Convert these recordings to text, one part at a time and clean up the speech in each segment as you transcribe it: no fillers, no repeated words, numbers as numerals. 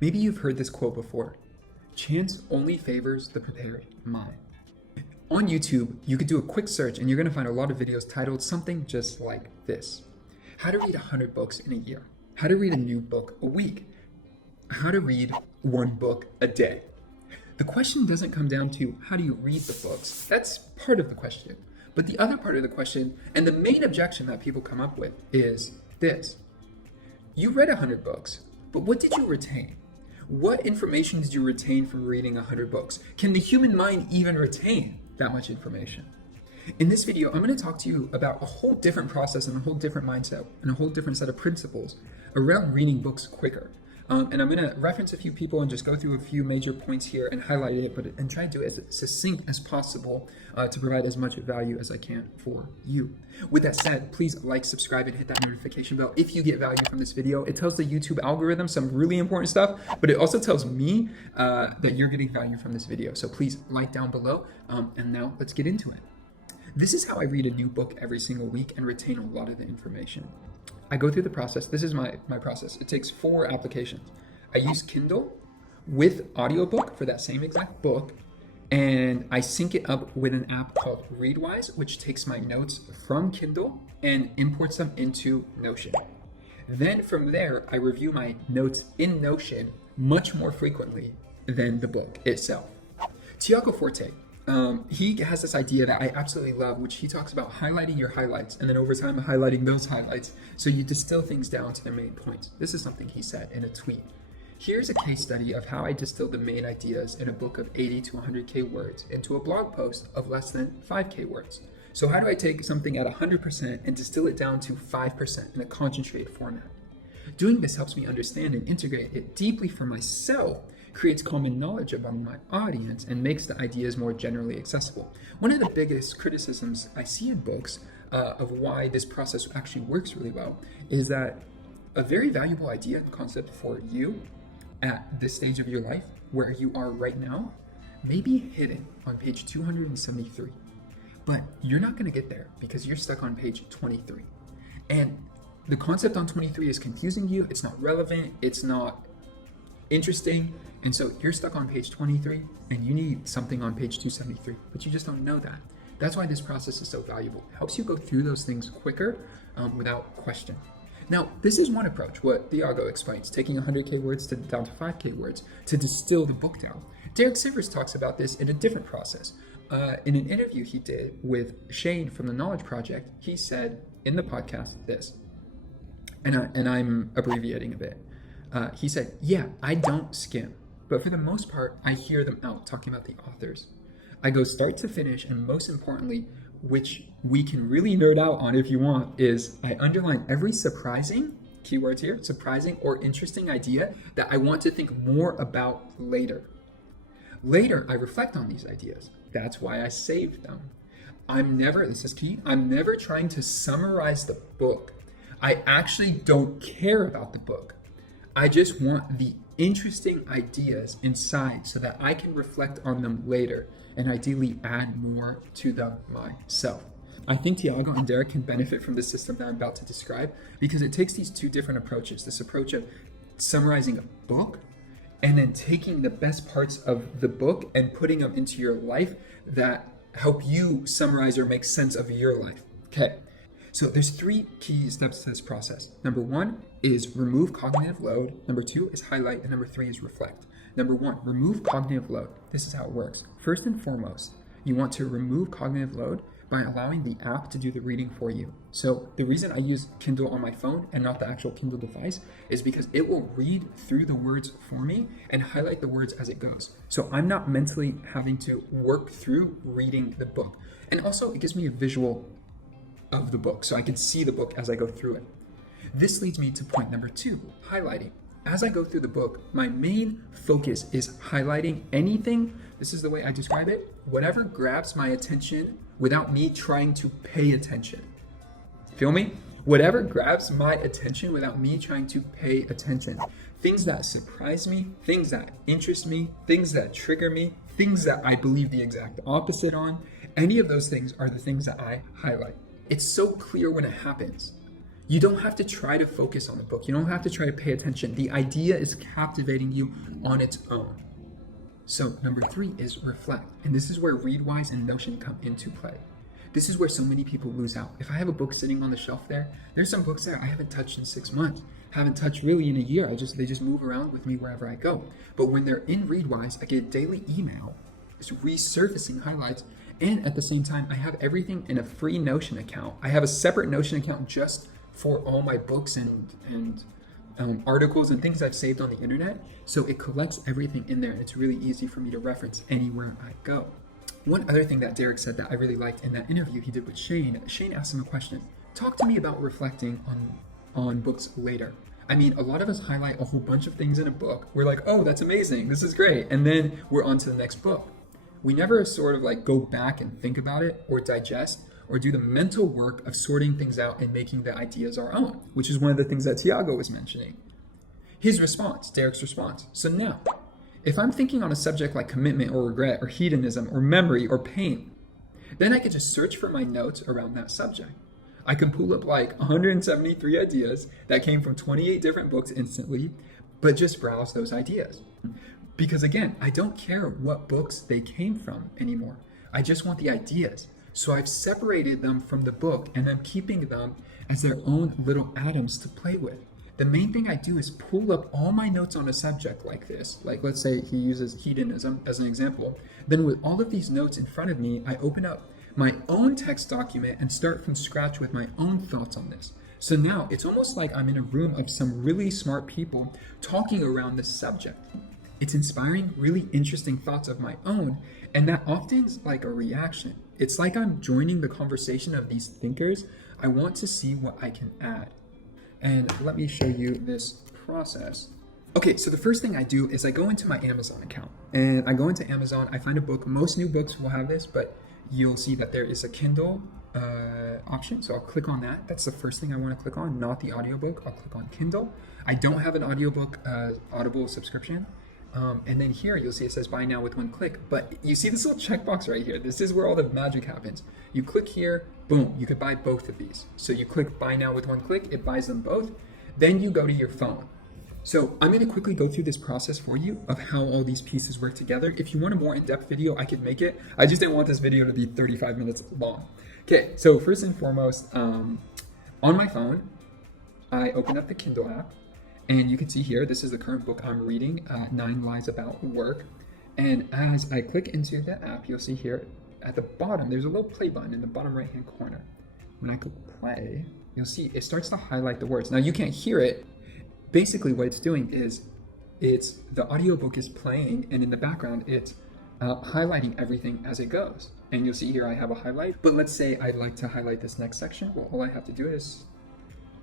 Maybe you've heard this quote before: chance only favors the prepared mind. On YouTube, you could do a quick search and you're going to find a lot of videos titled something just like this: how to read 100 books in a year, how to read a new book a week, how to read one book a day. The question doesn't come down to how do you read the books. That's part of the question. But the other part of the question, and the main objection that people come up with, is this: you read 100 books, but what did you retain? What information did you retain from reading 100 books? Can the human mind even retain that much information? In this video, I'm going to talk to you about a whole different process and a whole different mindset and a whole different set of principles around reading books quicker. And I'm going to reference a few people and just go through a few major points here and highlight it, and try to do it as succinct as possible to provide as much value as I can for you. With that said, please like, subscribe, and hit that notification bell if you get value from this video. It tells the YouTube algorithm some really important stuff, but it also tells me that you're getting value from this video. So please like down below. And now let's get into it. This is how I read a new book every single week and retain a lot of the information. I go through the process. This is my process. It takes 4 applications. I use Kindle with audiobook for that same exact book, and I sync it up with an app called Readwise, which takes my notes from Kindle and imports them into Notion. Then from there, I review my notes in Notion much more frequently than the book itself. Tiago Forte, he has this idea that I absolutely love, which he talks about highlighting your highlights and then over time highlighting those highlights so you distill things down to their main points. This is something he said in a tweet. Here's a case study of how I distilled the main ideas in a book of 80 to 100K words into a blog post of less than 5K words. So how do I take something at 100% and distill it down to 5% in a concentrated format? Doing this helps me understand and integrate it deeply for myself, creates common knowledge among my audience, and makes the ideas more generally accessible. One of the biggest criticisms I see in books of why this process actually works really well is that a very valuable idea and concept for you at this stage of your life, where you are right now, may be hidden on page 273. But you're not going to get there because you're stuck on page 23. And the concept on 23 is confusing you, it's not relevant, it's not interesting, and so you're stuck on page 23 and you need something on page 273, but you just don't know that. That's why this process is so valuable. It helps you go through those things quicker without question. Now, this is one approach, what Tiago explains, taking 100K words down to 5K words to distill the book down. Sivers talks about this in a different process. In an interview he did with Shane from the Knowledge Project, he said in the podcast this, and I'm abbreviating a bit. He said, yeah, I don't skim, but for the most part, I hear them out talking about the authors. I go start to finish, and most importantly, which we can really nerd out on if you want, is I underline every surprising, keywords here, surprising or interesting idea that I want to think more about later. Later, I reflect on these ideas. That's why I saved them. This is key, I'm never trying to summarize the book. I actually don't care about the book. I just want the interesting ideas inside so that I can reflect on them later and ideally add more to them myself. I think Tiago and Derek can benefit from the system that I'm about to describe because it takes these 2 different approaches. This approach of summarizing a book and then taking the best parts of the book and putting them into your life that help you summarize or make sense of your life. Okay. So there's 3 key steps to this process. Number 1 is remove cognitive load. Number 2 is highlight. And number 3 is reflect. Number 1, remove cognitive load. This is how it works. First and foremost, you want to remove cognitive load by allowing the app to do the reading for you. So the reason I use Kindle on my phone and not the actual Kindle device is because it will read through the words for me and highlight the words as it goes. So I'm not mentally having to work through reading the book. And also it gives me a visual of the book, so I can see the book as I go through it. This leads me to point number 2, highlighting. As I go through the book, my main focus is highlighting anything, this is the way I describe it, whatever grabs my attention without me trying to pay attention. Feel me? Whatever grabs my attention without me trying to pay attention. Things that surprise me, things that interest me, things that trigger me, things that I believe the exact opposite on, any of those things are the things that I highlight. It's so clear when it happens. You don't have to try to focus on the book. You don't have to try to pay attention. The idea is captivating you on its own. So number 3 is reflect. And this is where Readwise and Notion come into play. This is where so many people lose out. If I have a book sitting on the shelf there's some books there I haven't touched in 6 months, haven't touched really in a year. They just move around with me wherever I go. But when they're in Readwise, I get a daily email. It's resurfacing highlights. And at the same time, I have everything in a free Notion account. I have a separate Notion account just for all my books and articles and things I've saved on the internet. So it collects everything in there, and it's really easy for me to reference anywhere I go. One other thing that Derek said that I really liked in that interview he did with Shane asked him a question. Talk to me about reflecting on books later. I mean, a lot of us highlight a whole bunch of things in a book. We're like, oh, that's amazing, this is great. And then we're on to the next book. We never sort of like go back and think about it or digest or do the mental work of sorting things out and making the ideas our own, which is one of the things that Tiago was mentioning. His response, Derek's response. So now, if I'm thinking on a subject like commitment or regret or hedonism or memory or pain, then I can just search for my notes around that subject. I can pull up like 173 ideas that came from 28 different books instantly, but just browse those ideas. Because again, I don't care what books they came from anymore. I just want the ideas. So I've separated them from the book and I'm keeping them as their own little atoms to play with. The main thing I do is pull up all my notes on a subject like this. Like let's say he uses hedonism as an example. Then with all of these notes in front of me, I open up my own text document and start from scratch with my own thoughts on this. So now it's almost like I'm in a room of some really smart people talking around this subject. It's inspiring really interesting thoughts of my own, and that often is like a reaction. It's like I'm joining the conversation of these thinkers. I want to see what I can add. And let me show you this process. Okay, so the first thing I do is I go into my Amazon account. And I go into Amazon, I find a book. Most new books will have this, but you'll see that there is a Kindle option. So I'll click on that. That's the first thing I want to click on, not the audiobook. I'll click on Kindle. I don't have an audiobook Audible subscription. And then here you'll see it says buy now with one click, but you see this little checkbox right here. This is where all the magic happens. You click here, boom, you could buy both of these. So you click buy now with one click, it buys them both. Then you go to your phone. So I'm gonna quickly go through this process for you of how all these pieces work together. If you want a more in-depth video, I could make it. I just didn't want this video to be 35 minutes long. Okay, so first and foremost, on my phone, I open up the Kindle app. And you can see here, this is the current book I'm reading, 9 Lies About Work. And as I click into the app, you'll see here at the bottom, there's a little play button in the bottom right-hand corner. When I click play, you'll see it starts to highlight the words. Now you can't hear it. Basically what it's doing is, the audiobook is playing, and in the background, it's highlighting everything as it goes. And you'll see here I have a highlight, but let's say I'd like to highlight this next section. Well, all I have to do is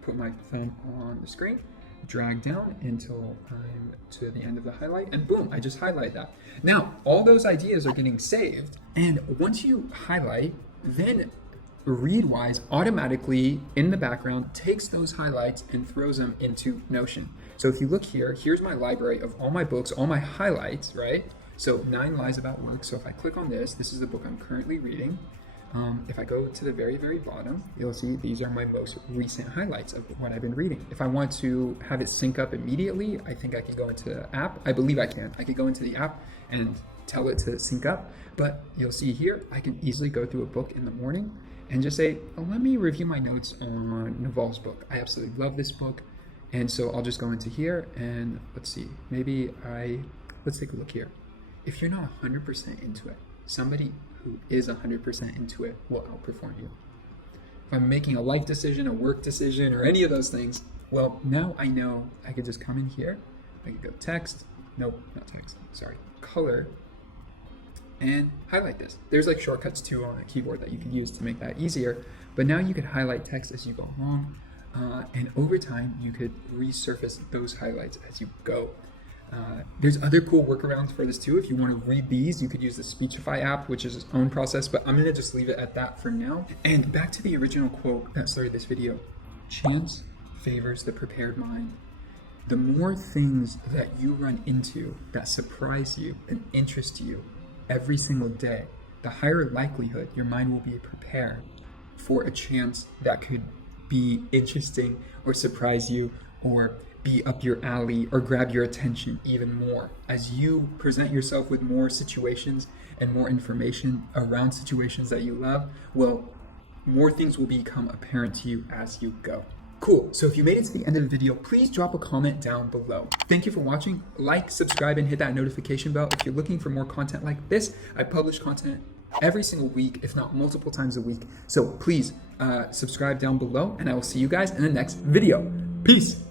put my thumb on the screen, drag down until I'm to the end of the highlight, and boom, I just highlight that. Now, all those ideas are getting saved, and once you highlight, then Readwise automatically in the background takes those highlights and throws them into Notion. So if you look here, here's my library of all my books, all my highlights, right? So 9 Lies About Work. So if I click on this is the book I'm currently reading. If I go to the very, very bottom, you'll see these are my most recent highlights of what I've been reading. If I want to have it sync up immediately, I think I could go into the app. I believe I can. I could go into the app and tell it to sync up. But you'll see here, I can easily go through a book in the morning and just say, oh, let me review my notes on Naval's book. I absolutely love this book. And so I'll just go into here and let's see, let's take a look here. If you're not 100% into it, somebody who is 100% into it will outperform you. If I'm making a life decision, a work decision, or any of those things, well, now I know I could just come in here. I could go text, nope, not text, sorry, color, and highlight this. There's like shortcuts too on the keyboard that you can use to make that easier, but now you could highlight text as you go along, and over time you could resurface those highlights as you go. There's other cool workarounds for this too. If you want to read these, you could use the Speechify app, which is its own process, but I'm going to just leave it at that for now. And back to the original quote that started this video. Chance favors the prepared mind. The more things that you run into that surprise you and interest you every single day, the higher likelihood your mind will be prepared for a chance that could be interesting or surprise you or be up your alley or grab your attention even more. As you present yourself with more situations and more information around situations that you love, well, more things will become apparent to you as you go. Cool. So if you made it to the end of the video, please drop a comment down below. Thank you for watching. Like, subscribe, and hit that notification bell if you're looking for more content like this. I publish content every single week, if not multiple times a week. So please subscribe down below, and I will see you guys in the next video. Peace.